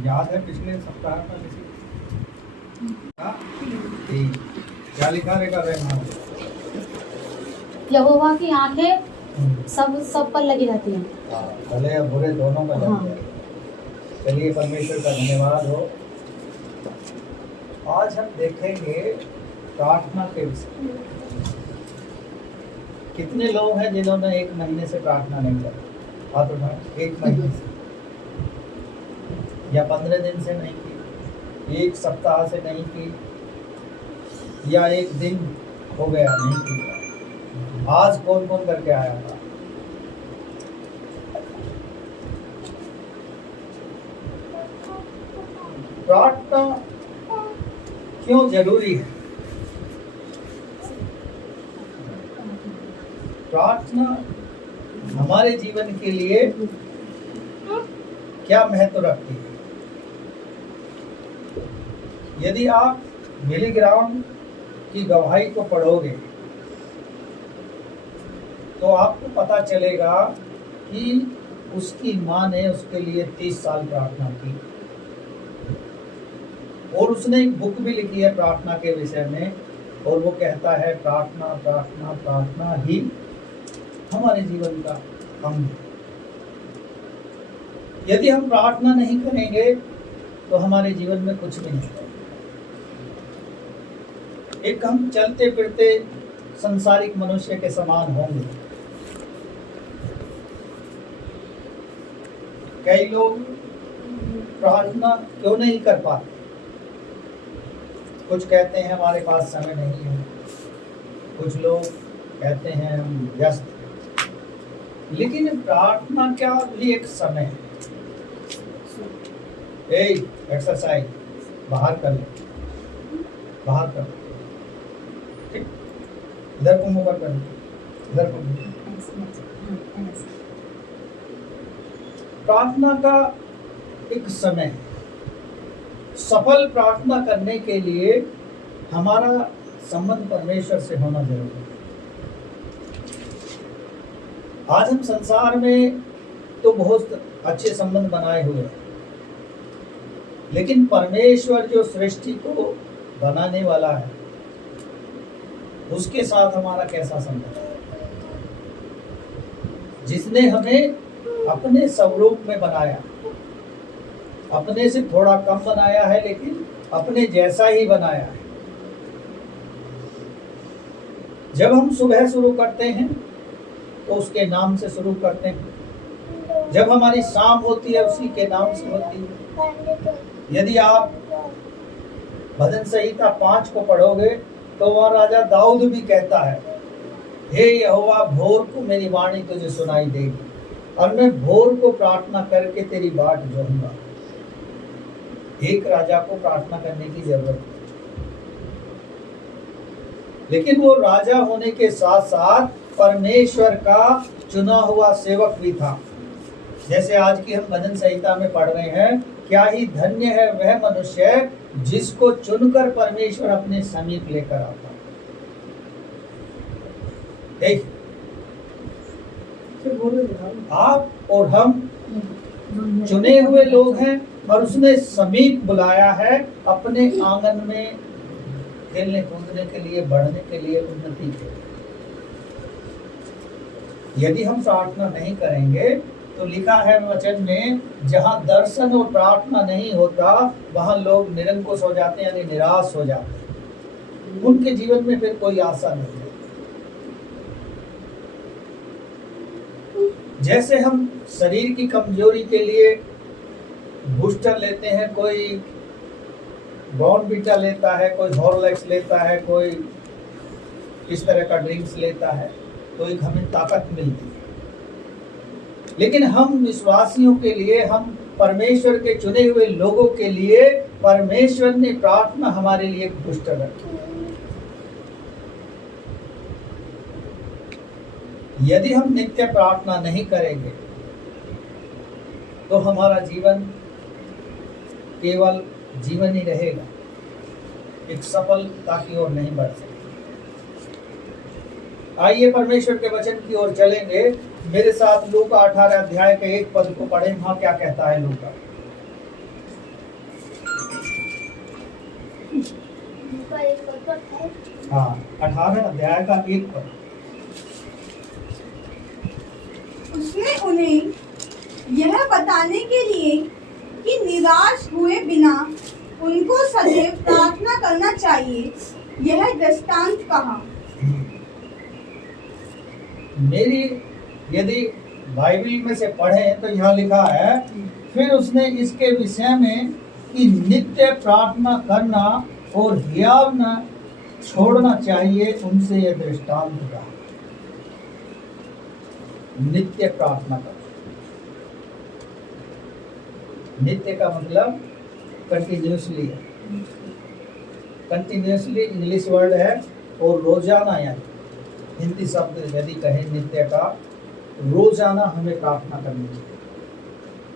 याद है पिछले सप्ताह का किसी हाँ? ठीक। क्या लिखा रहेगा वहाँ? यहोवा की आंखें सब पर लगी रहती हैं। भले या बुरे दोनों का लग जाए। चलिए परमेश्वर का धन्यवाद हो। आज हम देखेंगे प्रार्थना के विषय। कितने लोग हैं जिन्होंने 1 महीने से प्रार्थना नहीं करी? हाथ उठाएं। 1 महीने से या 15 दिन से नहीं की, 1 सप्ताह से नहीं की, या 1 दिन हो गया नहीं की। आज कौन कौन करके आया था? प्रार्थना क्यों जरूरी है? प्रार्थना हमारे जीवन के लिए क्या महत्व रखती है? यदि आप बिली ग्राम की गवाही को पढ़ोगे तो आपको पता चलेगा कि उसकी माँ ने उसके लिए 30 साल प्रार्थना की और उसने एक बुक भी लिखी है प्रार्थना के विषय में, और वो कहता है प्रार्थना प्रार्थना प्रार्थना ही हमारे जीवन का अंग है। यदि हम प्रार्थना नहीं करेंगे तो हमारे जीवन में कुछ भी नहीं है। एक हम चलते फिरते संसारिक मनुष्य के समान होंगे। कई लोग प्रार्थना क्यों नहीं कर पाते? कुछ कहते हैं हमारे पास समय नहीं है, कुछ लोग कहते हैं हम व्यस्त हैं। लेकिन प्रार्थना क्या भी एक समय है। एक्सरसाइज बाहर कर ले, बाहर कर ले। ठीक, इधर को मुंह कर, इधर को। प्रार्थना का एक समय है। सफल प्रार्थना करने के लिए हमारा संबंध परमेश्वर से होना जरूरी है। आज हम संसार में तो बहुत अच्छे संबंध बनाए हुए हैं, लेकिन परमेश्वर जो सृष्टि को बनाने वाला है उसके साथ हमारा कैसा संबंध है? जिसने हमें अपने स्वरूप में बनाया, अपने से थोड़ा कम बनाया है लेकिन अपने जैसा ही बनाया है। जब हम सुबह शुरू करते हैं तो उसके नाम से शुरू करते हैं। जब हमारी शाम होती है उसी के नाम से होती है। यदि आप भजन संहिता 5 को पढ़ोगे तो वहाँ राजा दाऊद भी कहता है, हे यहोवा भोर को मेरी वाणी तुझे सुनाई देगी और मैं भोर को प्रार्थना करके तेरी बाट जोहूंगा। एक राजा को प्रार्थना करने की जरूरत है, लेकिन वो राजा होने के साथ साथ परमेश्वर का चुना हुआ सेवक भी था। जैसे आज की हम भजन संहिता में पढ़ रहे हैं, क्या ही धन्य है वह मनुष्य जिसको चुनकर परमेश्वर अपने समीप लेकर आता। आप और हम चुने हुए लोग हैं और उसने समीप बुलाया है अपने आंगन में खेलने कूदने के लिए, बढ़ने के लिए, उन्नति के लिए। यदि हम प्रार्थना नहीं करेंगे तो लिखा है वचन में, जहां दर्शन और प्रार्थना नहीं होता वहां लोग निरंकुश हो जाते हैं, यानी निराश हो जाते हैं। उनके जीवन में फिर कोई आशा नहीं है। जैसे हम शरीर की कमजोरी के लिए बूस्टर लेते हैं, कोई बॉर्नविटा लेता है, कोई हॉर्लिक्स लेता है, कोई इस तरह का ड्रिंक्स लेता है, तो एक हमें ताकत मिलती है। लेकिन हम विश्वासियों के लिए, हम परमेश्वर के चुने हुए लोगों के लिए परमेश्वर ने प्रार्थना हमारे लिए एक बूस्टर रखी है। यदि हम नित्य प्रार्थना नहीं करेंगे तो हमारा जीवन केवल जीवन ही रहेगा, एक सफलता की ओर नहीं बढ़ सकता। आइए परमेश्वर के वचन की ओर चलेंगे। मेरे साथ लूका 18 अध्याय के 1 पद को पढ़ें। वहां क्या कहता है लूका? हाँ, 18 अध्याय का 1 पद। उसने उन्हें यह बताने के लिए कि निराश हुए बिना उनको सदैव प्रार्थना करना चाहिए, यह दृष्टांत कहा। मेरी यदि बाइबल में से पढ़ें तो यहाँ लिखा है, फिर उसने इसके विषय में कि नित्य प्रार्थना करना और हियाव न छोड़ना चाहिए, उनसे यह दृष्टांत कहा। नित्य प्रार्थना करना, नित्य का मतलब कंटिन्यूसली है। कंटिन्यूसली इंग्लिश वर्ड है, और रोजाना, यानी हिंदी शब्द यदि कहें नित्य का, रोजाना हमें प्रार्थना करनी चाहिए।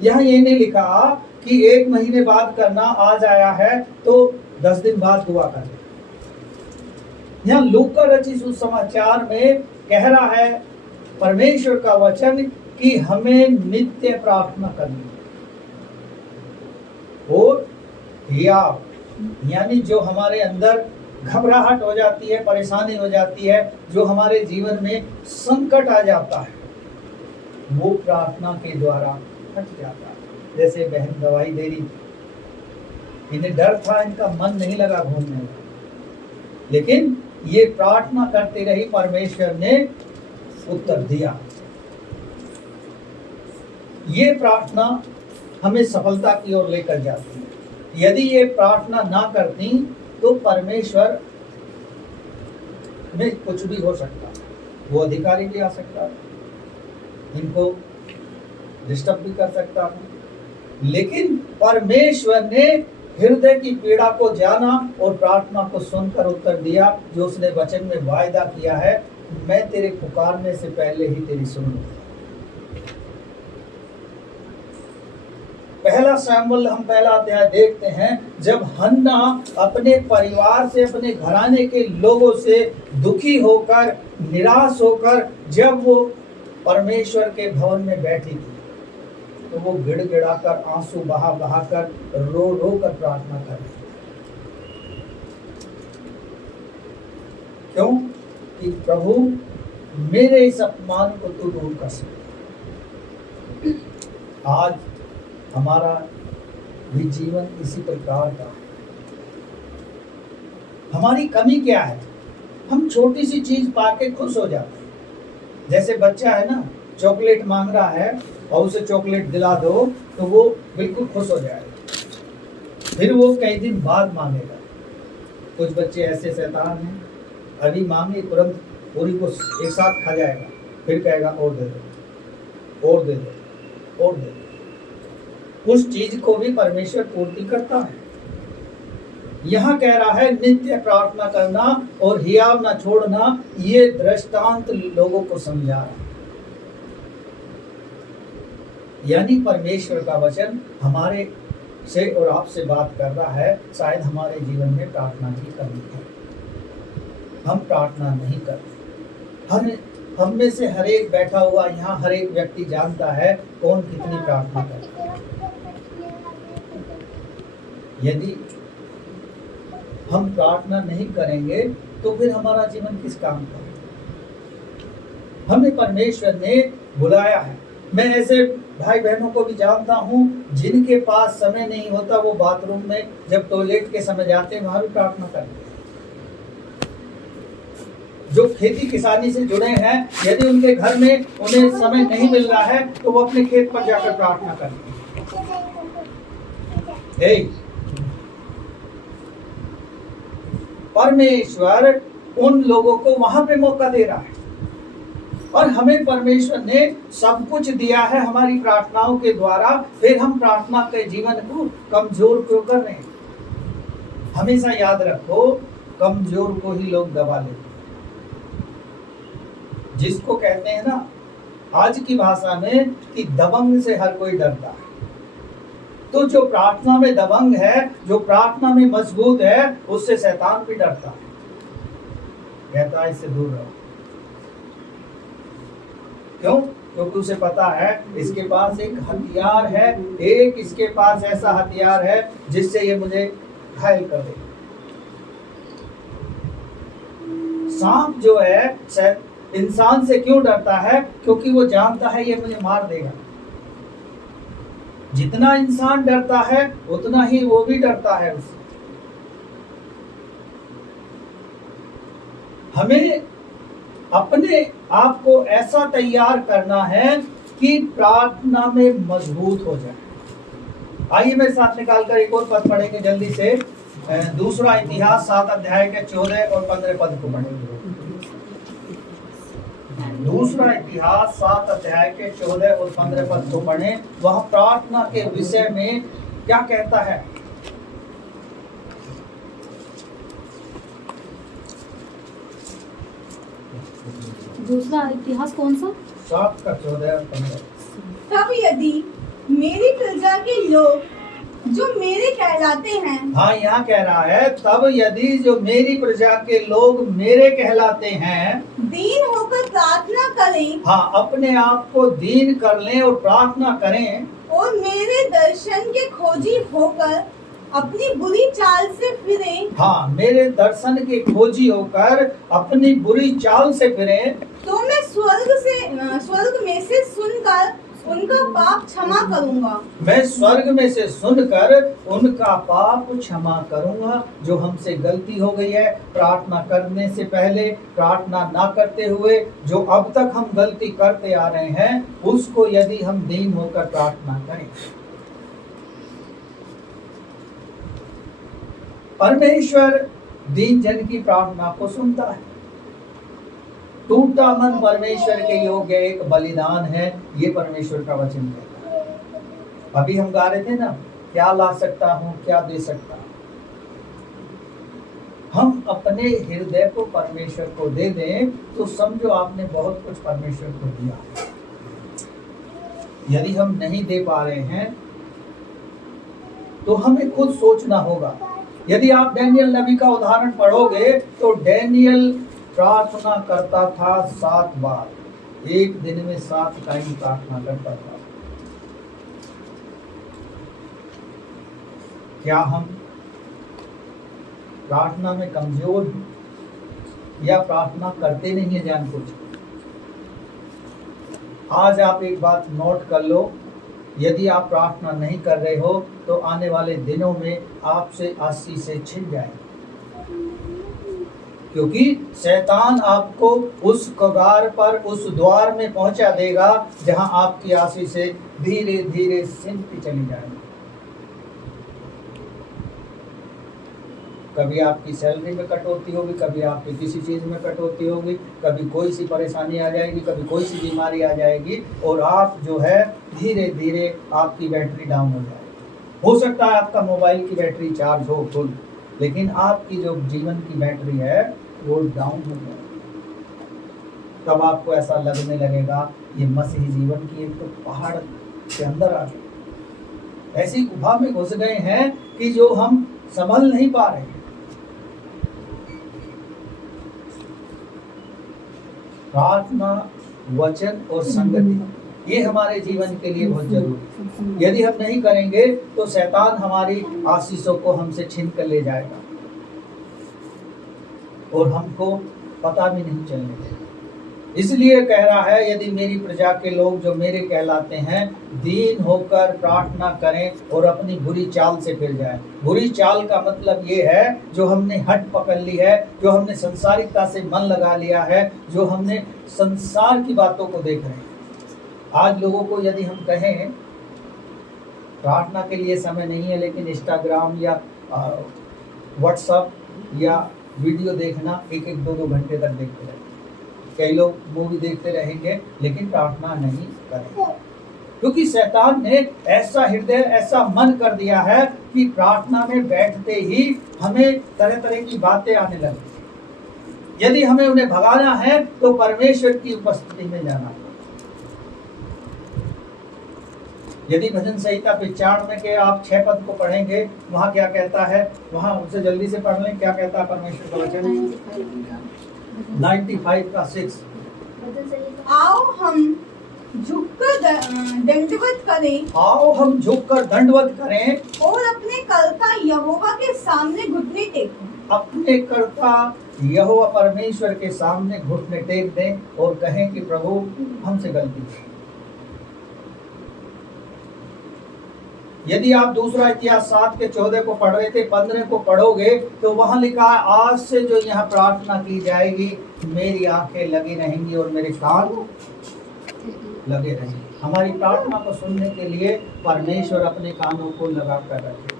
यहाँ ये नहीं लिखा कि 1 महीने बाद करना, आज आया है तो 10 दिन बाद दुआ करना। यहाँ लूका रचित सुसमाचार में कह रहा है परमेश्वर का वचन कि हमें नित्य प्रार्थना करनी, और हियाव यानी जो हमारे अंदर घबराहट हो जाती है, परेशानी हो जाती है, जो हमारे जीवन में संकट आ जाता है, वो प्रार्थना के द्वारा हट जाता है। जैसे बहन दवाई दे रही, इन्हें डर था, इनका मन नहीं लगा घूमने में, लेकिन ये प्रार्थना करते रही, परमेश्वर ने उत्तर दिया। ये प्रार्थना हमें सफलता की ओर लेकर जाती है। यदि ये प्रार्थना ना करती तो परमेश्वर में कुछ भी हो सकता, वो अधिकारी भी आ सकता, इनको डिस्टर्ब भी कर सकता है, लेकिन परमेश्वर ने हृदय की पीड़ा को जाना और प्रार्थना को सुनकर उत्तर दिया, जो उसने वचन में वायदा किया है, मैं तेरे पुकारने से पहले ही तेरी सुन लूंगा। पहला शमूएल हम पहला अध्याय देखते हैं, जब हन्ना अपने परिवार से, अपने घराने के लोगों से दुखी होकर, निराश होकर जब वो परमेश्वर के भवन में बैठी थी, तो वो गिड़गिड़ा कर, आंसू बहा बहा कर, रो रो कर प्रार्थना कर रही थी। क्यों? कि प्रभु मेरे इस अपमान को तू दूर कर सकता। आज हमारा भी जीवन इसी प्रकार का है। हमारी कमी क्या है? हम छोटी सी चीज पाके खुश हो जाते हैं। जैसे बच्चा है ना, चॉकलेट मांग रहा है और उसे चॉकलेट दिला दो तो वो बिल्कुल खुश हो जाएगा, फिर वो कई दिन बाद मांगेगा। कुछ बच्चे ऐसे शैतान हैं, अभी मांगे तुरंत पूरी को एक साथ खा जाएगा, फिर कहेगा और दे दो, और दे दो, और दे दो। उस चीज को भी परमेश्वर पूर्ति करता है। यहाँ कह रहा है नित्य प्रार्थना करना और हियाव न छोड़ना, ये दृष्टांत लोगों को समझा रहा है। यानी परमेश्वर का वचन हमारे से और आपसे बात कर रहा है, शायद हमारे जीवन में प्रार्थना की कमी है, हम प्रार्थना नहीं करते। हम में से हर एक बैठा हुआ यहाँ हर एक व्यक्ति जानता है कौन कितनी प्रार्थना करता है। यदि हम प्रार्थना नहीं करेंगे तो फिर हमारा जीवन किस काम का? हमें परमेश्वर ने बुलाया है। मैं ऐसे भाई बहनों को भी जानता हूँ जिनके पास समय नहीं होता, वो बाथरूम में जब टॉयलेट के समय जाते हैं वहां भी प्रार्थना करते हैं। जो खेती किसानी से जुड़े हैं, यदि उनके घर में उन्हें समय नहीं मिल रहा है तो वो अपने खेत पर जाकर प्रार्थना करते हैं। परमेश्वर उन लोगों को वहां पे मौका दे रहा है, और हमें परमेश्वर ने सब कुछ दिया है हमारी प्रार्थनाओं के द्वारा, फिर हम प्रार्थना के जीवन को कमजोर क्यों कर रहे हैं? हमेशा याद रखो, कमजोर को ही लोग दबा लेते हैं। जिसको कहते हैं ना आज की भाषा में कि दबंग से हर कोई डरता है, तो जो प्रार्थना में दबंग है, जो प्रार्थना में मजबूत है, उससे शैतान भी डरता है, कहता है इससे दूर रहो। क्यों? क्योंकि उसे पता है इसके पास एक हथियार है, इसके पास ऐसा हथियार है जिससे ये मुझे घायल कर दे। सांप जो है इंसान से क्यों डरता है? क्योंकि वो जानता है ये मुझे मार देगा। जितना इंसान डरता है उतना ही वो भी डरता है उससे। हमें अपने आप को ऐसा तैयार करना है कि प्रार्थना में मजबूत हो जाए। आइए मेरे साथ निकालकर एक और पद पढ़ेंगे जल्दी से। दूसरा इतिहास 7 अध्याय के 14 और 15 पद को पढ़ेंगे। दूसरा इतिहास 7 अध्याय के 14 और 15 पद को पढ़ें। वह प्रार्थना के विषय में क्या कहता है? दूसरा इतिहास कौन सा? 7 का 14 और 15। तब यदि मेरी प्रजा के लोग जो मेरे कहलाते हैं, हाँ यहाँ कह रहा है तब यदि जो मेरी प्रजा के लोग मेरे कहलाते हैं, दीन होकर प्रार्थना करें, हाँ अपने आप को दीन कर लें और प्रार्थना करें, और मेरे दर्शन के खोजी होकर अपनी बुरी चाल से फिरें, हाँ मेरे दर्शन के खोजी होकर अपनी बुरी चाल से फिरें, तो मैं स्वर्ग में से सुनकर उनका पाप क्षमा करूंगा। मैं स्वर्ग में से सुनकर उनका पाप क्षमा करूंगा। जो हमसे गलती हो गई है प्रार्थना करने से पहले, प्रार्थना ना करते हुए, जो अब तक हम गलती करते आ रहे हैं, उसको यदि हम दीन होकर प्रार्थना करें, परमेश्वर दीन जन की प्रार्थना को सुनता है। टूटा मन परमेश्वर के योग्य एक बलिदान है, ये परमेश्वर का वचन कहता है। अभी हम गा रहे थे ना, क्या ला सकता हूँ क्या दे सकता हूँ। हम अपने हृदय को परमेश्वर को दे दें तो समझो आपने बहुत कुछ परमेश्वर को दिया। यदि हम नहीं दे पा रहे हैं तो हमें खुद सोचना होगा। यदि आप डैनियल नबी का उदाहरण पढ़ोगे तो डैनियल प्रार्थना करता था 7 बार, एक दिन में 7 टाइम प्रार्थना करता था। क्या हम प्रार्थना में कमजोर हैं या प्रार्थना करते नहीं है जानबूझ? आज आप एक बात नोट कर लो, यदि आप प्रार्थना नहीं कर रहे हो तो आने वाले दिनों में आपसे आशीषें छिन जाएंगी, क्योंकि शैतान आपको उस कगार पर, उस द्वार में पहुंचा देगा जहां आपकी आशीषें धीरे धीरे सिमटती चली जाएंगी। कभी आपकी सैलरी में कटौती होगी, कभी आपकी किसी चीज में कटौती होगी, कभी कोई सी परेशानी आ जाएगी, कभी कोई सी बीमारी आ जाएगी, और आप जो है धीरे धीरे आपकी बैटरी डाउन हो जाएगी। हो सकता है आपका मोबाइल की बैटरी चार्ज हो फुल, लेकिन आपकी जो जीवन की बैटरी है वो डाउन हो जाएगी। तब आपको ऐसा लगने लगेगा ये मसीही जीवन की एक तो पहाड़ के अंदर आ गए, ऐसी गुफा में घुस गए हैं कि जो हम संभल नहीं पा रहे हैं। प्रार्थना, वचन और संगति ये हमारे जीवन के लिए बहुत जरूरी है। यदि हम नहीं करेंगे तो शैतान हमारी आशीषों को हमसे छीन कर ले जाएगा और हमको पता भी नहीं चलने देगा। इसलिए कह रहा है यदि मेरी प्रजा के लोग जो मेरे कहलाते हैं दीन होकर प्रार्थना करें और अपनी बुरी चाल से फिर जाएं। बुरी चाल का मतलब ये है जो हमने हट पकड़ ली है, जो हमने संसारिकता से मन लगा लिया है, जो हमने संसार की बातों को देख रहे हैं। आज लोगों को यदि हम कहें प्रार्थना के लिए समय नहीं है, लेकिन इंस्टाग्राम या व्हाट्सएप या वीडियो देखना 1-2 घंटे तक देखते रहेंगे। कई लोग मूवी देखते रहेंगे लेकिन प्रार्थना नहीं करेंगे, क्योंकि शैतान ने ऐसा हृदय, ऐसा मन कर दिया है कि प्रार्थना में बैठते ही हमें तरह तरह की बातें आने लगती। यदि हमें उन्हें भगाना है तो परमेश्वर की उपस्थिति में जाना। यदि भजन संहिता 95 के आप 6 पद को पढ़ेंगे, वहाँ क्या कहता है, वहाँ उसे जल्दी से पढ़ लें। क्या कहता है परमेश्वर का वचन? 95 का 6। आओ हम झुककर दंडवत करें, आओ हम झुककर दंडवत करें और अपने कर्ता यहोवा के सामने घुटने टेकें। अपने कर्ता यहोवा परमेश्वर के सामने घुटने टेक दें और कहें कि प्रभु हमसे गलती है। यदि आप दूसरा इतिहास 7:14 को पढ़ रहे थे, 15 को पढ़ोगे तो वहां लिखा है, आज से जो यहाँ प्रार्थना की जाएगी मेरी आंखें लगी रहेंगी और मेरे कान लगे रहेंगे। हमारी प्रार्थना को सुनने के लिए परमेश्वर अपने कानों को लगा कर रखे।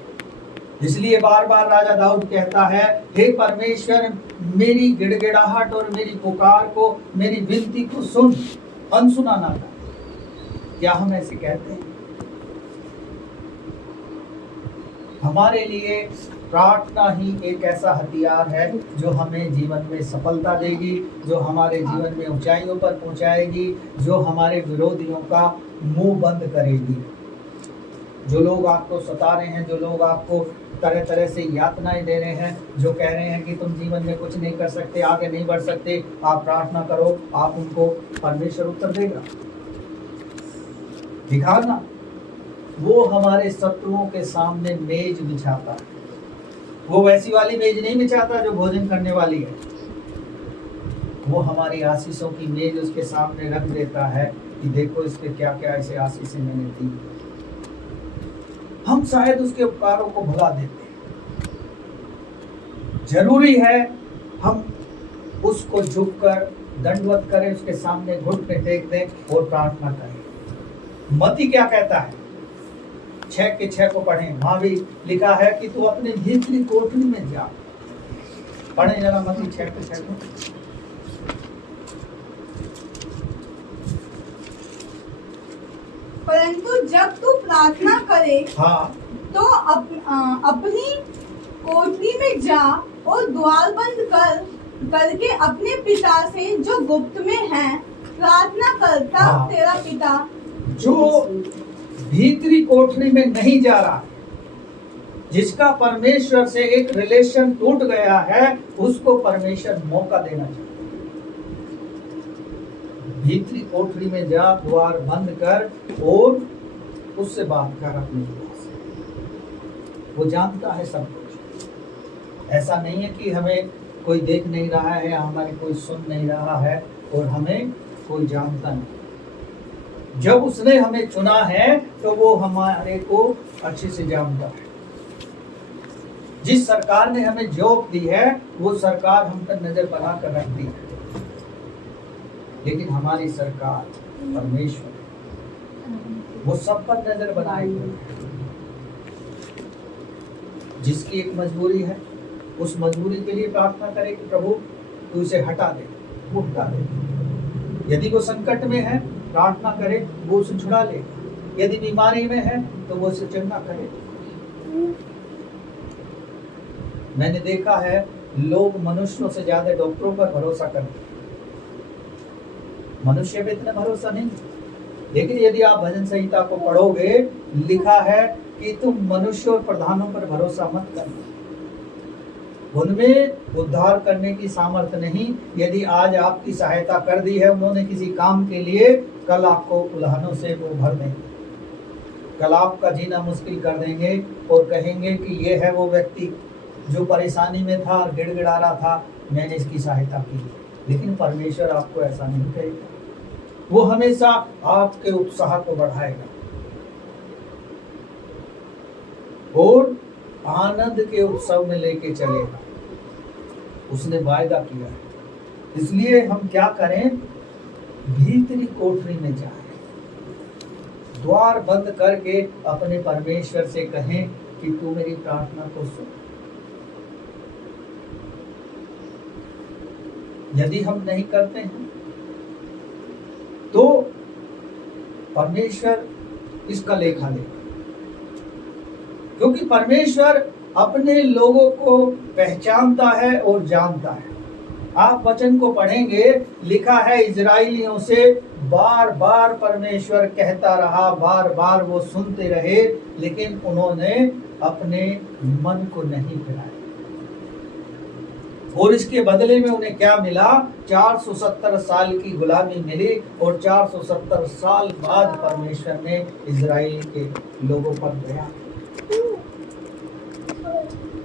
इसलिए बार बार राजा दाऊद कहता है, हे परमेश्वर मेरी गिड़गिड़ाहट और मेरी पुकार को, मेरी विनती को सुन, अनसुना ना कर। क्या हम ऐसे कहते हैं? हमारे लिए प्रार्थना ही एक ऐसा हथियार है जो हमें जीवन में सफलता देगी, जो हमारे जीवन में ऊंचाइयों पर पहुंचाएगी, जो हमारे विरोधियों का मुंह बंद करेगी। जो लोग आपको सता रहे हैं, जो लोग आपको तरह तरह से यातनाएं दे रहे हैं, जो कह रहे हैं कि तुम जीवन में कुछ नहीं कर सकते, आगे नहीं बढ़ सकते, आप प्रार्थना करो, आप उनको परमेश्वर उत्तर देगा। दिखाना वो हमारे शत्रुओं के सामने मेज बिछाता है। वो वैसी वाली मेज नहीं बिछाता जो भोजन करने वाली है, वो हमारी आशीषों की मेज उसके सामने रख देता है कि देखो इसके क्या क्या ऐसे आशीषें मैंने दी। हम शायद उसके उपकारों को भुला देते हैं। जरूरी है हम उसको झुककर दंडवत करें, उसके सामने घुटने टेक दें और प्रार्थना करें। मती क्या कहता है? 6:6 को पढ़ें। वहां भी लिखा है कि तू अपने भीतरी कोठरी में जा। पढ़ें जरा मती 6:6 को। परंतु जब तू प्रार्थना करे हाँ, तो अपनी कोठरी में जा और द्वार बंद करके अपने पिता से जो गुप्त में है प्रार्थना करता। हाँ। तेरा पिता जो भीतरी कोठरी में नहीं जा रहा, जिसका परमेश्वर से एक रिलेशन टूट गया है, उसको परमेश्वर मौका देना चाहिए। भीतरी कोठरी में जा, द्वार बंद कर और उससे बात कर अपने पिता से। वो जानता है सब कुछ। ऐसा नहीं है कि हमें कोई देख नहीं रहा है, हमारे कोई सुन नहीं रहा है और हमें कोई जानता नहीं। जब उसने हमें चुना है तो वो हमारे को अच्छे से जानता है। जिस सरकार ने हमें जॉब दी है वो सरकार हम पर नजर बना कर रखती है, लेकिन हमारी सरकार परमेश्वर वो सब पर नजर बनाए हुए है। जिसकी एक मजबूरी है, उस मजबूरी के लिए प्रार्थना करे कि प्रभु तू इसे हटा दे, वो हटा दे। यदि वो संकट में है प्रार्थना करे, वो उसे छुड़ा ले। यदि बीमारी में है तो वो उसे चंगा करे। मैंने देखा है लोग मनुष्यों से ज्यादा डॉक्टरों पर भरोसा करते हैं। मनुष्य पे इतना भरोसा नहीं, लेकिन यदि आप भजन संहिता को पढ़ोगे, लिखा है कि तुम मनुष्य और प्रधानों पर भरोसा मत करना, उनमें उद्धार करने की सामर्थ्य नहीं। यदि आज आपकी सहायता कर दी है उन्होंने किसी काम के लिए, कल आपको उल्हानों से वो भर देंगे, कल आपका जीना मुश्किल कर देंगे और कहेंगे कि ये है वो व्यक्ति जो परेशानी में था और गिड़गिड़ा रहा था, मैंने इसकी सहायता की। लेकिन परमेश्वर आपको ऐसा नहीं करेगा, वो हमेशा आपके उत्साह को बढ़ाएगा और आनंद के उत्सव में लेके चलेगा। उसने वायदा किया है। इसलिए हम क्या करें? भीतरी कोठरी में जाएं, द्वार बंद करके अपने परमेश्वर से कहें कि तू मेरी प्रार्थना को सुन। यदि हम नहीं करते हैं तो परमेश्वर इसका लेखा लेगा, क्योंकि परमेश्वर अपने लोगों को पहचानता है और जानता है। आप वचन को पढ़ेंगे, लिखा है इजराइलियों से बार बार परमेश्वर कहता रहा, बार बार वो सुनते रहे, लेकिन उन्होंने अपने मन को नहीं फिराया। और इसके बदले में उन्हें क्या मिला? 470 साल की गुलामी मिली और 470 साल बाद परमेश्वर ने इजराइल के लोगों पर दया।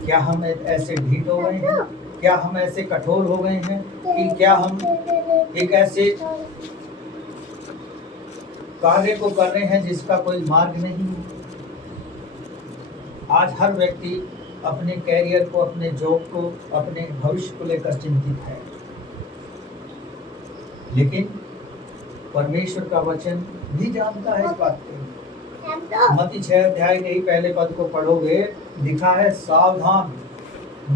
क्या हम ऐसे ढीठ हो गए हैं? क्या हम ऐसे कठोर हो गए हैं कि क्या हम एक ऐसे कार्य को कर रहे हैं जिसका कोई मार्ग नहीं है? आज हर व्यक्ति अपने कैरियर को, अपने जॉब को, अपने भविष्य को लेकर चिंतित है, लेकिन परमेश्वर का वचन भी जानता है इस बात को। मत्ती 6 अध्याय के ही पहले पद को पढ़ोगे, लिखा है सावधान,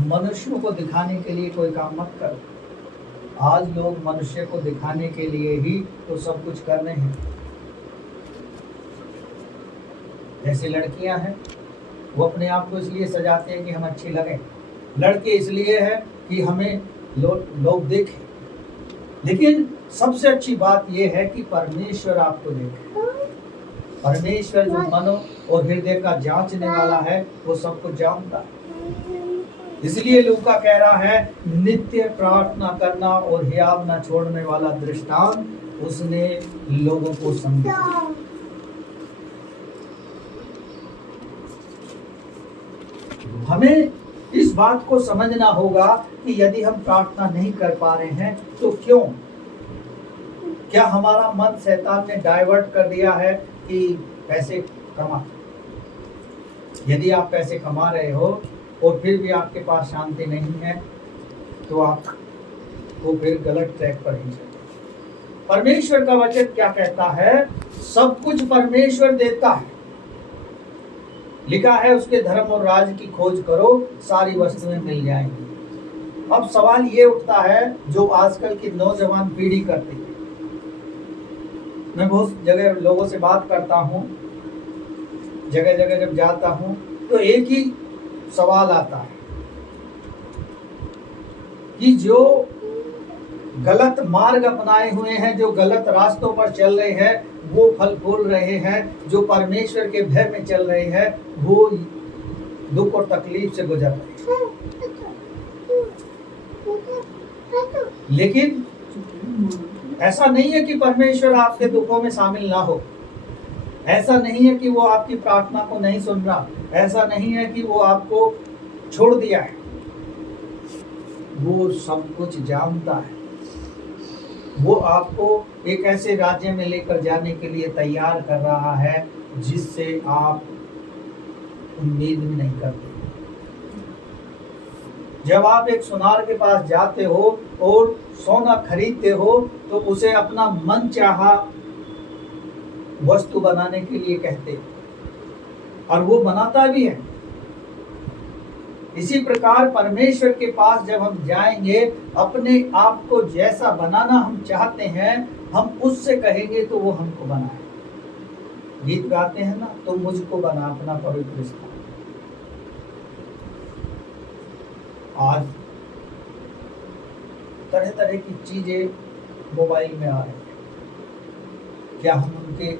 मनुष्यों को दिखाने के लिए कोई काम मत करो। आज लोग मनुष्य को दिखाने के लिए ही तो सब कुछ कर रहे हैं। जैसे लड़कियां हैं, वो अपने आप को इसलिए सजाते हैं कि हम अच्छी लगें। लड़के इसलिए है कि हमें लोग देखें। लेकिन सबसे अच्छी बात यह है कि परमेश्वर आपको देखे। परमेश्वर जो मनो और हृदय का जांचने वाला है, वो सब कुछ जानता है। इसलिए लूका कह रहा है, नित्य प्रार्थना करना और हियाव न छोड़ने वाला दृष्टांत उसने लोगों को समझा। हमें इस बात को समझना होगा कि यदि हम प्रार्थना नहीं कर पा रहे हैं तो क्यों? क्या हमारा मन शैतान ने डाइवर्ट कर दिया है कि पैसे कमा? यदि आप पैसे कमा रहे हो और फिर भी आपके पास शांति नहीं है, तो आप वो फिर गलत ट्रैक पर ही चले। परमेश्वर का वचन क्या कहता है? सब कुछ परमेश्वर देता है। लिखा है, उसके धर्म और राज की खोज करो, सारी वस्तुएं मिल जाएंगी। अब सवाल ये उठता है जो आजकल की नौजवान पीढ़ी करती है। मैं बहुत जगह लोगों से बात करता हूँ, जगह जगह जब जाता हूँ तो एक ही सवाल आता है कि जो गलत मार्ग अपनाए हुए हैं, जो गलत रास्तों पर चल रहे हैं, वो फल फूल रहे हैं। जो परमेश्वर के भय में चल रहे हैं, वो दुख और तकलीफ से गुजर रहे हैं। लेकिन ऐसा नहीं है कि परमेश्वर आपके दुखों में शामिल ना हो। ऐसा नहीं है कि वो आपकी प्रार्थना को नहीं सुन रहा। ऐसा नहीं है कि वो आपको छोड़ दिया है। वो सब कुछ जानता है। वो आपको एक ऐसे राज्य में लेकर जाने के लिए तैयार कर रहा है जिससे आप उम्मीद भी नहीं करते। जब आप एक सुनार के पास जाते हो और सोना खरीदते हो तो उसे अपना मन चाहा वस्तु बनाने के लिए कहते, और वो बनाता भी है। इसी प्रकार परमेश्वर के पास जब हम जाएंगे, अपने आप को जैसा बनाना हम चाहते हैं, हम उससे कहेंगे तो वो हमको बनाए। गीत गाते हैं ना, तो मुझको बना अपना पवित्र स्थान। आज तरह तरह की चीजें मोबाइल में आ रही हैं। क्या हम उनके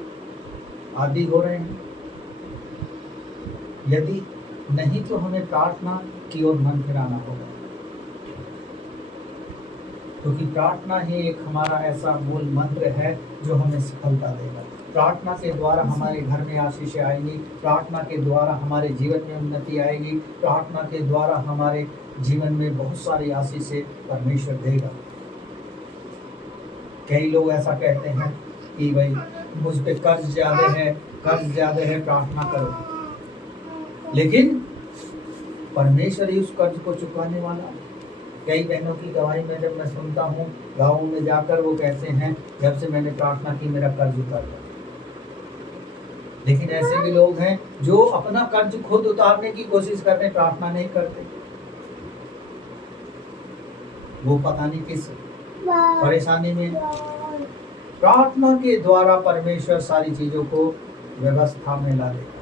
आदी हो रहे हैं? यदि नहीं तो हमें प्रार्थना की ओर मन फिराना होगा, क्योंकि प्रार्थना ही एक हमारा ऐसा मूल मंत्र है जो हमें सफलता देगा। प्रार्थना के द्वारा हमारे घर में आशीषें आएंगी। प्रार्थना के द्वारा हमारे जीवन में उन्नति आएगी। प्रार्थना के द्वारा हमारे जीवन में बहुत सारी आशीषें परमेश्वर देगा। कई लोग ऐसा कहते हैं कि भाई मुझ पे कर्ज ज्यादा है, प्रार्थना करो। लेकिन परमेश्वर ही उस कर्ज को चुकाने वाला है। कई बहनों की गवाही में जब मैं सुनता हूँ, गाँव में जाकर वो कहते हैं, जब से मैंने प्रार्थना की मेरा कर्ज उतर गया। लेकिन ऐसे भी लोग हैं जो अपना कर्ज खुद उतारने की कोशिश करते, प्रार्थना नहीं करते। वो पता नहीं किस परेशानी में। प्रार्थना के द्वारा परमेश्वर सारी चीजों को व्यवस्था में ला देगा।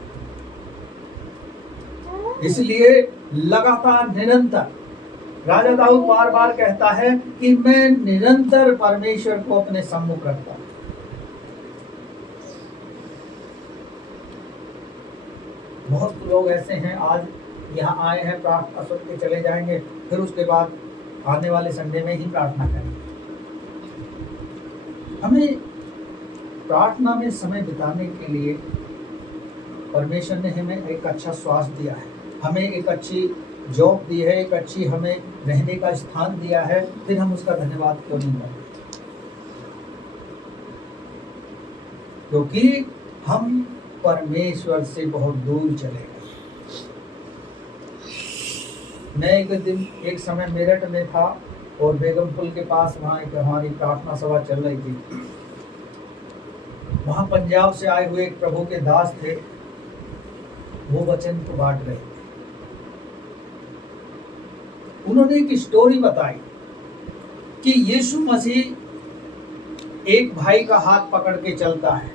इसलिए लगातार निरंतर राजा दाऊद बार बार कहता है कि मैं निरंतर परमेश्वर को अपने सम्मुख रखता हूं। बहुत लोग ऐसे हैं, आज यहाँ आए हैं, प्रार्थना सुन के चले जाएंगे, फिर उसके बाद आने वाले संडे में ही प्रार्थना करेंगे। हमें प्रार्थना में समय बिताने के लिए परमेश्वर ने हमें एक अच्छा स्वास्थ्य दिया है, हमें एक अच्छी जॉब दी है, एक अच्छी हमें रहने का स्थान दिया है, फिर हम उसका धन्यवाद क्यों नहीं करते? क्योंकि हम परमेश्वर से बहुत दूर चले गए। मैं एक समय मेरठ में था और बेगम पुल के पास वहाँ एक हमारी प्रार्थना सभा चल रही थी। वहाँ पंजाब से आए हुए एक प्रभु के दास थे, वो वचन को बांट रहे थे। उन्होंने एक स्टोरी बताई कि यीशु मसीह एक भाई का हाथ पकड़ के चलता है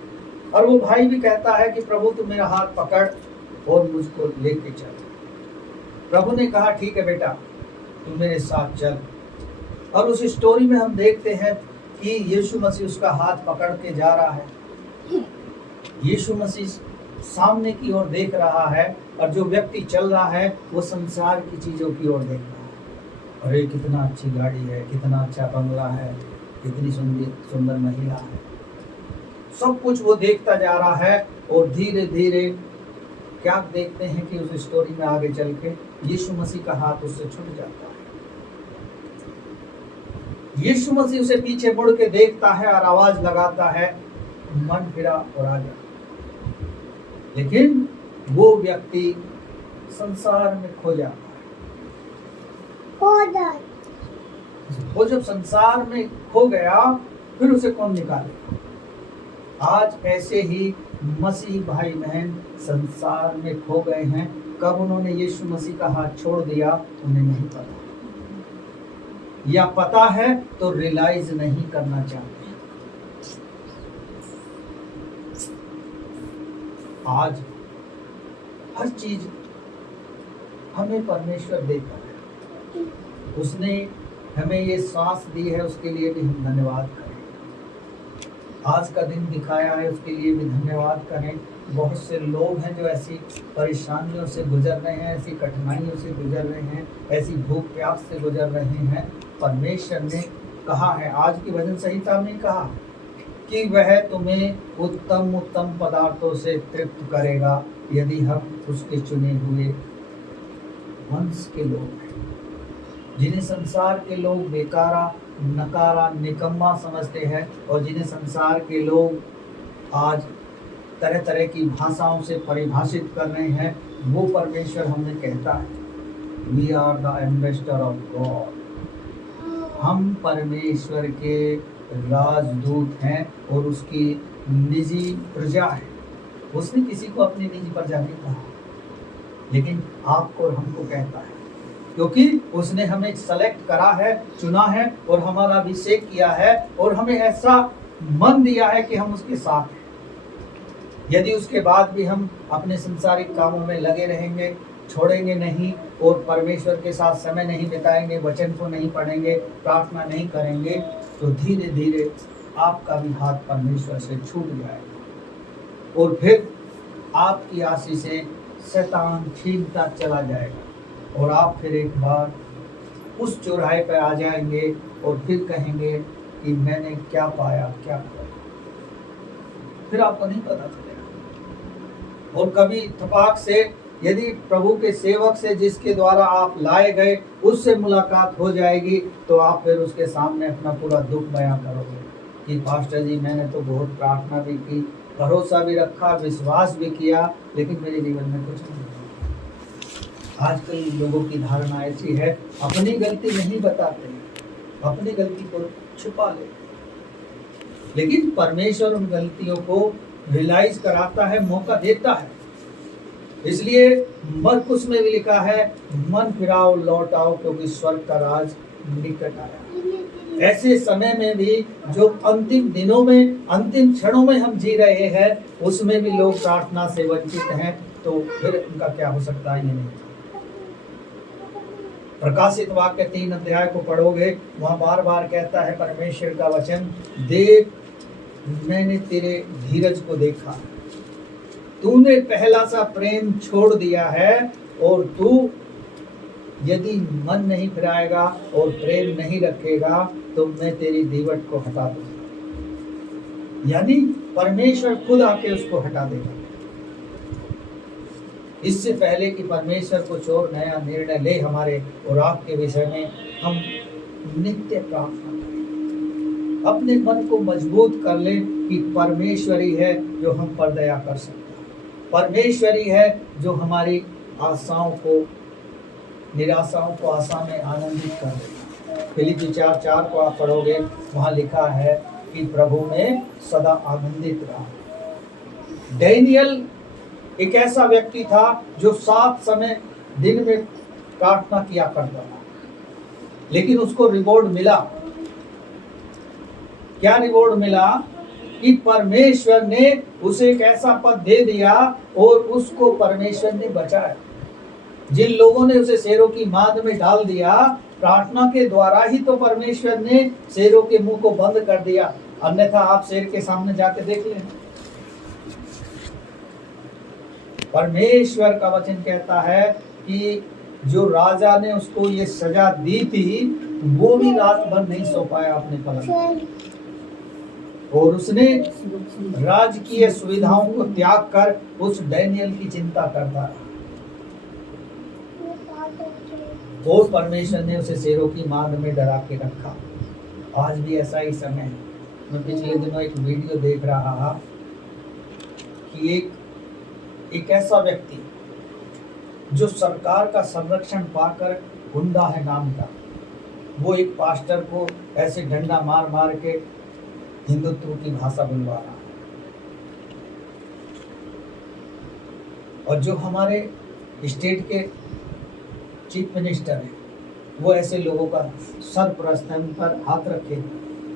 और वो भाई भी कहता है कि प्रभु तू मेरा हाथ पकड़ और मुझको लेके चल। प्रभु ने कहा ठीक है बेटा, तू मेरे साथ चल। और उस स्टोरी में हम देखते हैं कि यीशु मसीह उसका हाथ पकड़ के जा रहा है। यीशु मसीह सामने की ओर देख रहा है और जो व्यक्ति चल रहा है वो संसार की चीजों की ओर देख रहा है। अरे कितना अच्छी गाड़ी है, कितना अच्छा बंगला है, कितनी सुंदर महिला है, सब कुछ वो देखता जा रहा है। और धीरे धीरे क्या देखते हैं कि उस स्टोरी में आगे चल के यीशु मसीह का हाथ उससे छूट जाता है। यीशु मसीह उसे पीछे मुड़ के देखता है और आवाज लगाता है, मन फिरा और आ जा। लेकिन वो व्यक्ति संसार में खो जाता है। वो जब संसार में खो गया फिर उसे कौन निकालेगा? आज ऐसे ही मसीह भाई बहन संसार में खो गए हैं। कब उन्होंने यीशु मसीह का हाथ छोड़ दिया उन्हें नहीं पता, या पता है तो रियलाइज नहीं करना चाहते। आज हर चीज हमें परमेश्वर देता है। उसने हमें ये सांस दी है, उसके लिए भी हम धन्यवाद करें। आज का दिन दिखाया है, उसके लिए भी धन्यवाद करें। बहुत से लोग हैं जो ऐसी परेशानियों से गुजर रहे हैं, ऐसी कठिनाइयों से गुजर रहे हैं, ऐसी भूख प्यास से गुजर रहे हैं। परमेश्वर ने कहा है, आज की भजन संहिता में कहा कि वह तुम्हें उत्तम उत्तम पदार्थों से तृप्त करेगा यदि हम उसके चुने हुए वंश के लोग हैं। जिन्हें संसार के लोग बेकारा, नकारा, निकम्मा समझते हैं और जिन्हें संसार के लोग आज तरह तरह की भाषाओं से परिभाषित कर रहे हैं, वो परमेश्वर हमें कहता है, we are the ambassador of God. हम परमेश्वर के राजदूत हैं और उसकी निजी प्रजा है। उसने किसी को अपनी निजी प्रजा नहीं कहा, लेकिन आपको और हमको कहता है, क्योंकि उसने हमें सेलेक्ट करा है, चुना है और हमारा अभिषेक किया है और हमें ऐसा मन दिया है कि हम उसके साथ हैं। यदि उसके बाद भी हम अपने संसारिक कामों में लगे रहेंगे, छोड़ेंगे नहीं और परमेश्वर के साथ समय नहीं बिताएंगे, वचन को नहीं पढ़ेंगे, प्रार्थना नहीं करेंगे, तो धीरे धीरे आपका भी हाथ परमेश्वर से छूट जाएगा और फिर आपकी आशीषें शैतान छीनता चला जाएगा और आप फिर एक बार उस चौराहे पर आ जाएंगे और फिर कहेंगे कि मैंने क्या पाया, क्या पाया। फिर आपको नहीं पता चलेगा। और कभी इत्तेफाक से यदि प्रभु के सेवक से जिसके द्वारा आप लाए गए उससे मुलाकात हो जाएगी, तो आप फिर उसके सामने अपना पूरा दुख बयां करोगे कि पास्टर जी, मैंने तो बहुत प्रार्थना भी की, भरोसा भी रखा, विश्वास भी किया, लेकिन मेरे जीवन में कुछ नहीं हुआ। आजकल लोगों की धारणा ऐसी है, अपनी गलती नहीं बताते, अपनी गलती को छुपा लेते, लेकिन परमेश्वर उन गलतियों को रियलाइज कराता है, मौका देता है। इसलिए मरकुस में भी लिखा है, मन फिराओ लौट आओ क्योंकि स्वर्ग का राज निकट आया। ऐसे समय में भी जो अंतिम दिनों में, अंतिम क्षणों में हम जी रहे हैं, उसमें भी लोग प्रार्थना से वंचित हैं, तो फिर उनका क्या हो सकता है ये नहीं। प्रकाशित वाक्य 3 अध्याय को पढ़ोगे, वहां बार बार कहता है परमेश्वर का वचन, देख मैंने तेरे धीरज को देखा, तूने पहला सा प्रेम छोड़ दिया है और तू यदि मन नहीं फिराएगा और प्रेम नहीं रखेगा तो मैं तेरी दीवट को हटा दूंगा। यानी परमेश्वर खुद आके उसको हटा देगा। इससे पहले कि परमेश्वर कुछ और नया निर्णय ले हमारे और आपके विषय में, हम नित्य प्रार्थना करें, अपने मन को मजबूत कर ले कि परमेश्वर ही है जो हम पर दया कर सकता है, परमेश्वर ही है जो हमारी आशाओं को, निराशाओं को आशा में आनंदित कर देगा। फिलिप्पी 4:4 को आप पढ़ोगे, वहां लिखा है कि प्रभु में सदा आनंदित रहा। डैनियल एक ऐसा व्यक्ति था जो 7 समय दिन में प्रार्थना किया करता था, लेकिन उसको रिवॉर्ड मिला। क्या रिवॉर्ड मिला? कि परमेश्वर ने उसे एक ऐसा पद दे दिया और उसको परमेश्वर ने बचाया। जिन लोगों ने उसे शेरों की मांद में डाल दिया, प्रार्थना के द्वारा ही तो परमेश्वर ने शेरों के मुंह को बंद कर दिया, अन्यथा आप शेर के सामने जाके देख लें। परमेश्वर का वचन कहता है कि जो राजा ने उसको ये सजा दी थी, वो भी रात भर नहीं सो पाया अपने पलंग, और उसने राजकीय सुविधाओं को त्याग कर उस डैनियल की चिंता करता रहा, और परमेश्वर ने उसे शेरों की मांद में डरा के रखा। आज भी ऐसा ही समय है। मैं पिछले दिनों एक वीडियो देख रहा था कि एक ऐसा व्यक्ति जो सरकार का संरक्षण पाकर गुंडा है नाम का, वो एक पास्टर को ऐसे डंडा मार मार के हिंदुत्व की भाषा बुलवा रहा है। और जो हमारे स्टेट के चीफ मिनिस्टर हैं, वो ऐसे लोगों का सरपरस्त है, उन पर हाथ रखे,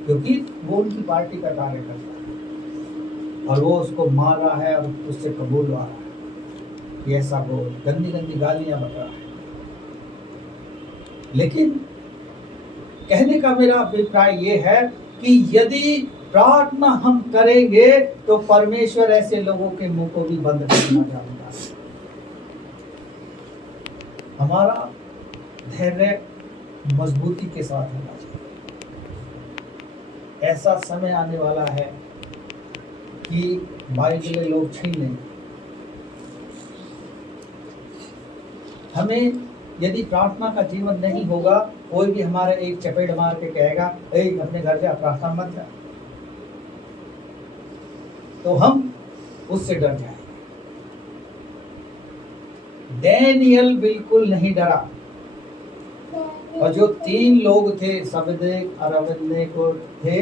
क्योंकि वो उनकी पार्टी का कार्यकर्ता है, और वो उसको मार रहा है और उससे कबूलवा रहा है कि ऐसा बोल, गंदी गंदी गालियां बता रहा है। लेकिन कहने का मेरा अभिप्राय ये है कि यदि प्रार्थना हम करेंगे तो परमेश्वर ऐसे लोगों के मुंह को भी बंद करना चाहता है। हमारा धैर्य मजबूती के साथ होना चाहिए। ऐसा समय आने वाला है कि बाइबलें लोग छीन लेंगे। हमें यदि प्रार्थना का जीवन नहीं होगा, कोई भी हमारे एक चपेट मार के कहेगा, अपने घर जा, प्रार्थना मत जा, तो हम उससे डर जाएंगे। डैनियल बिल्कुल नहीं डरा, और जो 3 लोग थे, सबदेक, अरबदेको थे,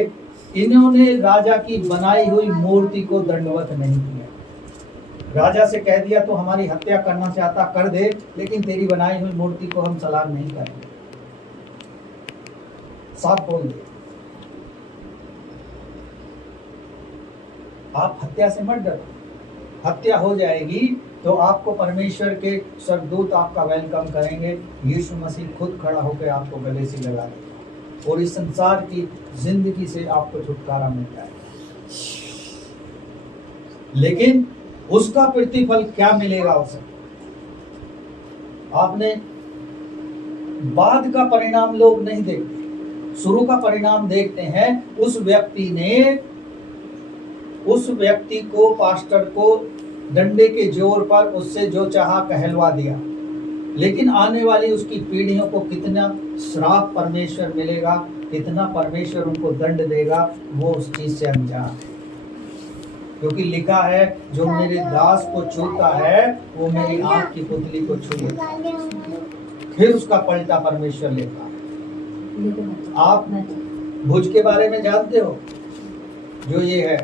इन्होंने राजा की बनाई हुई मूर्ति को दंडवत नहीं किया। राजा से कह दिया तो हमारी हत्या करना चाहता कर दे, लेकिन तेरी बनाई हुई मूर्ति को हम सलाम नहीं करेंगे, साफ बोल दे। आप हत्या से मत डरो, हत्या हो जाएगी तो आपको परमेश्वर के स्वर्गदूत आपका वेलकम करेंगे। यीशु मसीह खुद खड़ा होकर आपको गले से लगा देगा और इस संसार की जिंदगी से आपको छुटकारा मिल जाएगा। लेकिन उसका प्रतिफल क्या मिलेगा उसे? आपने बाद का परिणाम लोग नहीं देखते, शुरू का परिणाम देखते हैं। उस व्यक्ति ने उस व्यक्ति को, पास्टर को, डंडे के जोर पर उससे जो चाहा कहलवा दिया, लेकिन आने वाली उसकी पीढ़ियों को कितना श्राप परमेश्वर मिलेगा, कितना परमेश्वर उनको दंड देगा, वो उस चीज से अनजान है। क्योंकि लिखा है, जो मेरे दास को छूता है वो मेरी आंख की पुतली को छू लेता है, फिर उसका पलटा परमेश्वर लेता है। आप भुज के बारे में जानते हो? जो ये है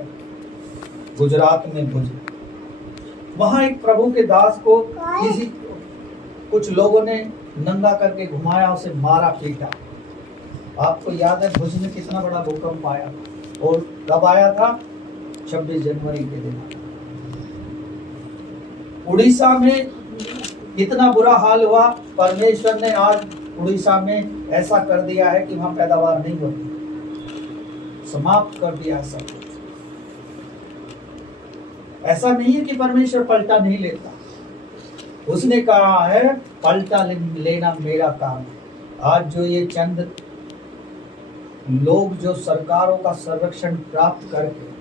गुजरात में भुज, वहां एक प्रभु के दास को कुछ लोगों ने नंगा करके घुमाया, उसे मारा, पीटा। आपको याद है भुज में कितना बड़ा भूकंप आया, और कब आया था? 26 जनवरी के दिन। उड़ीसा में इतना बुरा हाल हुआ, परमेश्वर ने आज उड़ीसा में ऐसा कर दिया है कि वहां पैदावार नहीं होती, समाप्त कर दिया सब कुछ। ऐसा नहीं है कि परमेश्वर पलटा नहीं लेता, उसने कहा है पलटा लेना मेरा काम है। आज जो ये चंद लोग जो सरकारों का संरक्षण प्राप्त करके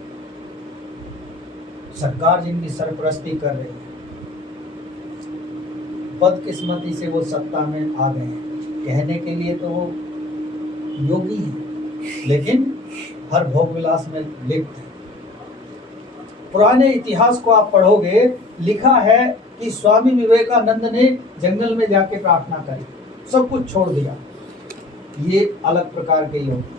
सरकार जिनकी सरपरस्ती कर रही है, बदकिस्मती से वो सत्ता में आ गए हैं। कहने के लिए तो वो योगी हैं, लेकिन हर भोग विलास में लिप्त हैं। पुराने इतिहास को आप पढ़ोगे, लिखा है कि स्वामी विवेकानंद ने जंगल में जाके प्रार्थना करी, सब कुछ छोड़ दिया। ये अलग प्रकार के योगी,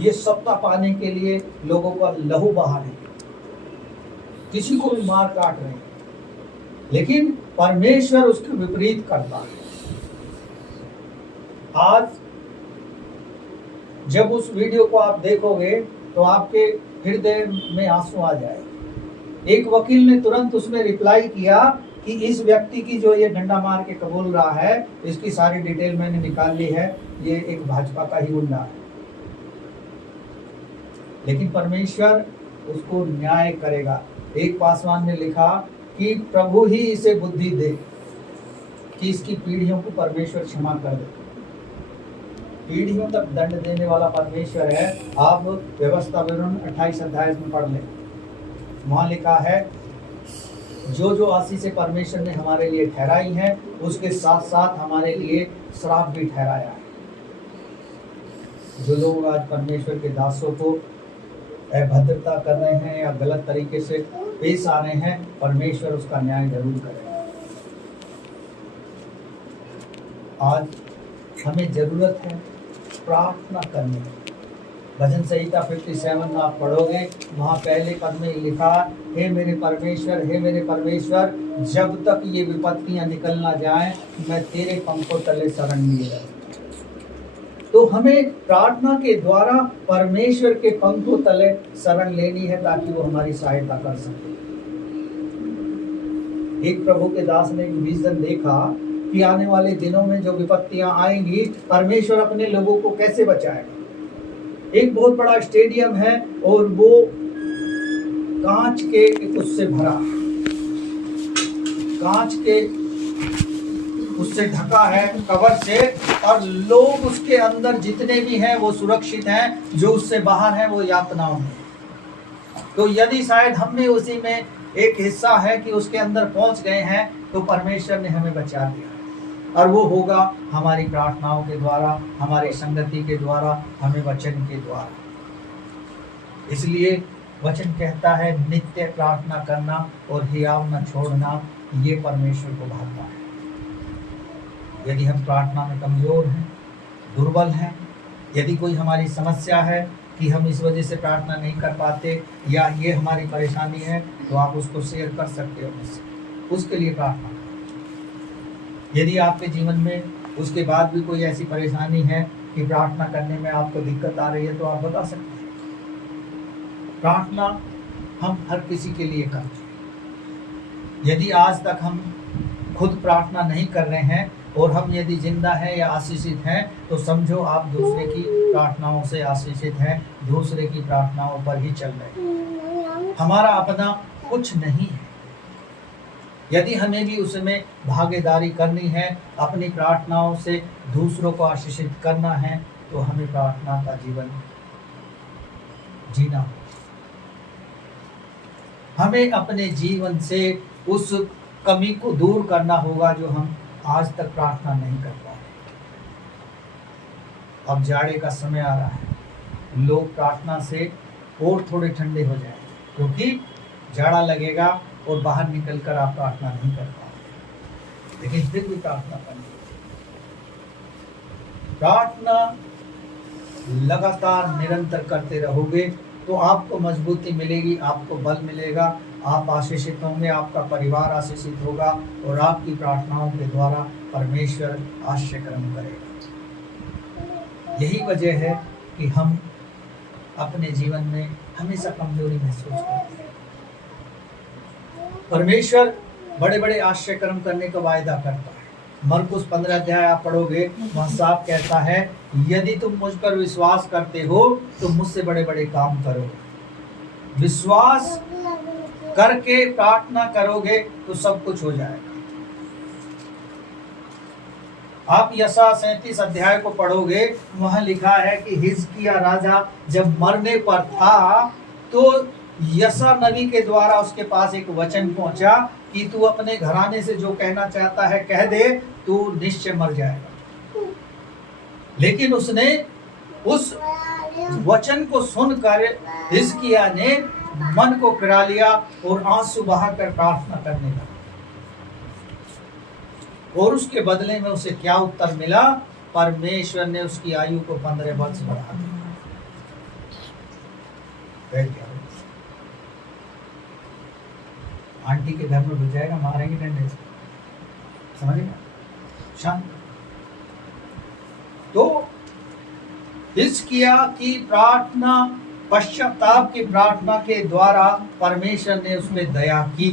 ये सत्ता पाने के लिए लोगों का लहू बहा रहे हैं, किसी को भी मार काट रहे हैं, लेकिन परमेश्वर उसके विपरीत करता है। आज जब उस वीडियो को आप देखोगे तो आपके हृदय में आंसू आ जाए। एक वकील ने तुरंत उसमें रिप्लाई किया कि इस व्यक्ति की जो ये डंडा मार के कबूल रहा है, इसकी सारी डिटेल मैंने निकाल ली है, ये एक भाजपा का ही गुंडा है। लेकिन परमेश्वर उसको न्याय करेगा। एक पासवान ने लिखा कि प्रभु ही इसे बुद्धि दे कि इसकी पीढ़ियों को परमेश्वर क्षमा कर दे। पीढ़ियों तक दंड देने वाला परमेश्वर है। आप व्यवस्था विवरण 28 अध्याय में पढ़ लें, वहां लिखा है जो जो आशीषें परमेश्वर ने हमारे लिए ठहराई हैं, उसके साथ साथ हमारे लिए श्राप भी ठहराया है। जो लोग आज परमेश्वर के दासों को अभद्रता कर रहे हैं या गलत तरीके से पेश आ रहे हैं, परमेश्वर उसका न्याय जरूर करेगा। आज हमें जरूरत है प्रार्थना करने की। भजन संहिता 57 में आप पढ़ोगे, वहां पहले पद में लिखा, हे मेरे परमेश्वर, हे मेरे परमेश्वर, जब तक ये विपत्तियां निकल ना जाए, मैं तेरे पंखों तले शरण लिए रहूं। तो हमें प्रार्थना के द्वारा परमेश्वर के पंखों तले शरण लेनी है, ताकि वो हमारी सहायता कर सके। एक प्रभु के दास ने एक विजन देखा कि आने वाले दिनों में जो विपत्तियां आएंगी, परमेश्वर अपने लोगों को कैसे बचाएगा। एक बहुत बड़ा स्टेडियम है और वो कांच के उससे भरा, कांच के उससे ढका है, कवर से, और लोग उसके अंदर जितने भी हैं वो सुरक्षित हैं, जो उससे बाहर हैं वो यातनाओं में। तो यदि शायद हमने उसी में एक हिस्सा है कि उसके अंदर पहुंच गए हैं, तो परमेश्वर ने हमें बचा दिया, और वो होगा हमारी प्रार्थनाओं के द्वारा, हमारी संगति के द्वारा, हमें वचन के द्वारा। इसलिए वचन कहता है नित्य प्रार्थना करना और हियाव न छोड़ना, ये परमेश्वर को भाता है। यदि हम प्रार्थना में कमजोर हैं, दुर्बल हैं, यदि कोई हमारी समस्या है कि हम इस वजह से प्रार्थना नहीं कर पाते या ये हमारी परेशानी है, तो आप उसको शेयर कर सकते हो मुझसे, उसके लिए प्रार्थना करें। यदि आपके जीवन में उसके बाद भी कोई ऐसी परेशानी है कि प्रार्थना करने में आपको दिक्कत आ रही है, तो आप बता सकते हैं। प्रार्थना हम हर किसी के लिए करते हैं। यदि आज तक हम खुद प्रार्थना नहीं कर रहे हैं और हम यदि जिंदा हैं या आशीषित हैं, तो समझो आप दूसरे की प्रार्थनाओं से आशीषित हैं, दूसरे की प्रार्थनाओं पर ही चल रहे हैं। हमारा अपना कुछ नहीं है। यदि हमें भी उसमें भागीदारी करनी है, अपनी प्रार्थनाओं से दूसरों को आशीषित करना है, तो हमें प्रार्थना का जीवन जीना। हमें अपने जीवन से उस कमी को दूर करना होगा जो हम आज तक प्रार्थना नहीं कर पाए। अब जाड़े का समय आ रहा है, लोग प्रार्थना से और थोड़े ठंडे हो जाएं, क्योंकि जाड़ा लगेगा और बाहर निकलकर आप प्रार्थना नहीं कर पाओगे। लेकिन फिर भी प्रार्थना करनी, प्रार्थना लगातार निरंतर करते रहोगे तो आपको मजबूती मिलेगी, आपको बल मिलेगा, आप आशीषित होंगे, आपका परिवार आशीषित होगा और आपकी प्रार्थनाओं के द्वारा परमेश्वर आश्चर्य कर्म करेगा। यही वजह है कि हम अपने जीवन में हमेशा कमजोरी महसूस करते हैं। परमेश्वर बड़े बड़े आश्चर्य कर्म करने का वायदा करता है। मरकुस 15 अध्याय आप पढ़ोगे, वहाँ साफ कहता है, यदि तुम मुझ पर विश्वास करते हो तो मुझसे बड़े बड़े काम करोगे। विश्वास करके प्रार्थना करोगे तो सब कुछ हो जाएगा। आप यशायाह 37 अध्याय को पढ़ोगे, वहां लिखा है कि हिजकिय्याह राजा जब मरने पर था, तो यशायाह नबी के द्वारा उसके पास एक वचन पहुंचा कि तू अपने घराने से जो कहना चाहता है कह दे, तू निश्चय मर जाएगा। लेकिन उसने उस वचन को सुनकर हिजकिय्याह ने मन को फिरा लिया और आंसू बहाकर प्रार्थना करने लगा। और उसके बदले में उसे क्या उत्तर मिला? परमेश्वर ने उसकी आयु को 15 वर्ष बढ़ा दिया। आंटी के घर में घुस जाएगा, मारेंगे डंडे से, समझेगा? शांत। तो हिजकिय्याह की प्रार्थना, पश्चाताप की प्रार्थना के द्वारा परमेश्वर ने उसमें दया की।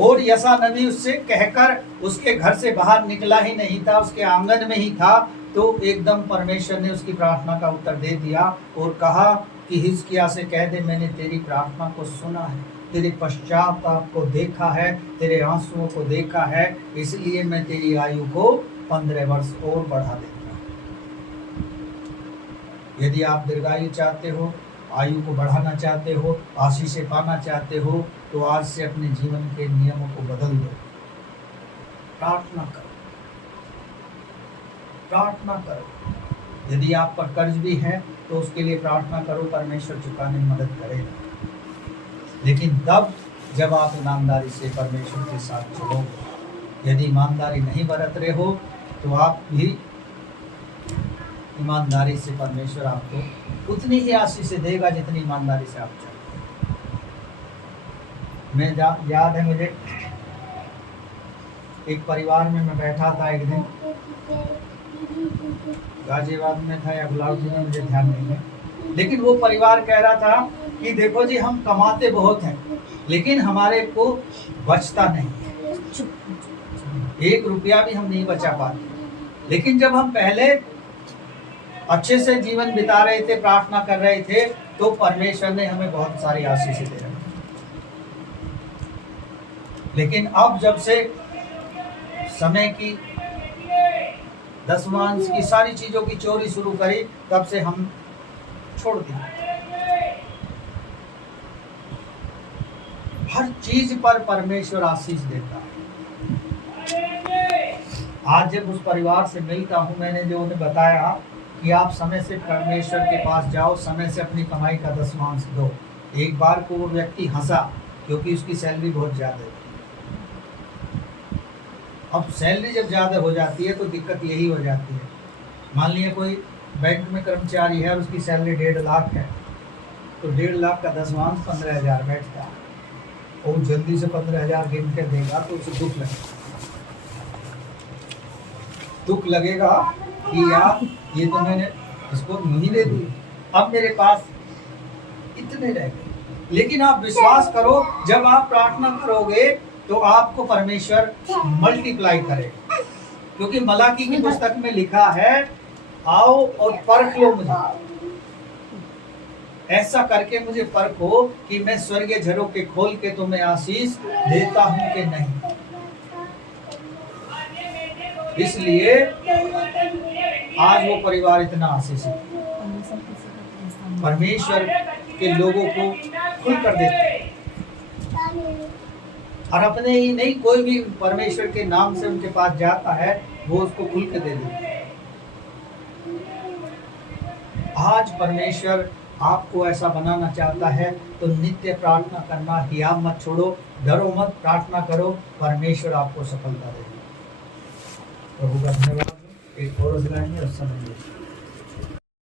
और यशा नबी उससे कहकर उसके घर से बाहर निकला ही नहीं था, उसके आंगन में ही था, तो एकदम परमेश्वर ने उसकी प्रार्थना का उत्तर दे दिया और कहा कि हिजकिय्याह से कह दे, मैंने तेरी प्रार्थना को सुना है, तेरे पश्चाताप को देखा है, तेरे आंसुओं को देखा है, इसलिए मैं तेरी आयु को 15 वर्ष और बढ़ा देता। यदि आप दीर्घायु चाहते हो, आयु को बढ़ाना चाहते हो, आशीषें पाना चाहते हो, तो आज से अपने जीवन के नियमों को बदल दो। प्रार्थना करो, प्रार्थना करो। यदि आप पर कर्ज भी है तो उसके लिए प्रार्थना करो, परमेश्वर चुकाने में मदद करेगा। लेकिन तब जब आप ईमानदारी से परमेश्वर के साथ चलोगे। यदि ईमानदारी नहीं बरत रहे हो तो आप भी ईमानदारी से परमेश्वर आपको उतनी ही आशीष देगा जितनी ईमानदारी से आप चलो। याद है मुझे, एक परिवार में मैं बैठा था एक दिन, गाजियाबाद में था या गुलाबगंज में, मुझे ध्यान नहीं है, लेकिन वो परिवार कह रहा था कि देखो जी, हम कमाते बहुत हैं लेकिन हमारे को बचता नहीं है, 1 रुपया भी हम नहीं बचा पाते। लेकिन जब हम पहले अच्छे से जीवन बिता रहे थे, प्रार्थना कर रहे थे, तो परमेश्वर ने हमें बहुत सारी आशीष दे रखी। लेकिन अब जब से समय की, दसवांश की, सारी चीजों की चोरी शुरू करी, तब से हम छोड़ दिए। हर चीज पर परमेश्वर आशीष देता है। आज जब उस परिवार से मिलता हूं, मैंने जो उन्हें बताया कि आप समय से परमेश्वर के पास जाओ, समय से अपनी कमाई का दसवांश दो। एक बार को वो व्यक्ति हंसा क्योंकि उसकी सैलरी बहुत ज्यादा है। अब सैलरी जब ज्यादा हो जाती है तो दिक्कत यही हो जाती है। मान लिया कोई बैंक में कर्मचारी है और उसकी सैलरी 1.5 लाख है, तो 1.5 लाख का दसवांश 15,000 बैठता है, और जल्दी से 15,000 गिन के देगा तो उसे दुख लगेगा कि यार ये तो मैंने इसको नहीं दे दी, अब मेरे पास इतने रह गए। लेकिन आप विश्वास करो, जब आप प्रार्थना करोगे तो आपको परमेश्वर मल्टीप्लाई करेगा, क्योंकि मलाकी की पुस्तक में लिखा है, आओ और परख लो मुझे, ऐसा करके मुझे परखो कि मैं स्वर्गीय झरोखे खोल के तुम्हें आशीष देता हूं कि नहीं। इसलिए आज वो परिवार इतना आशीष है, परमेश्वर के लोगों को खुल कर देते हैं, और अपने ही नहीं, कोई भी परमेश्वर के नाम से उनके पास जाता है वो उसको खुल के दे देते हैं। आज परमेश्वर आपको ऐसा बनाना चाहता है, तो नित्य प्रार्थना करना, हियाव मत छोड़ो, डरो मत, प्रार्थना करो, परमेश्वर आपको सफलता देगा। प्रभु का धन्यवाद। एक और गाएंगे और समय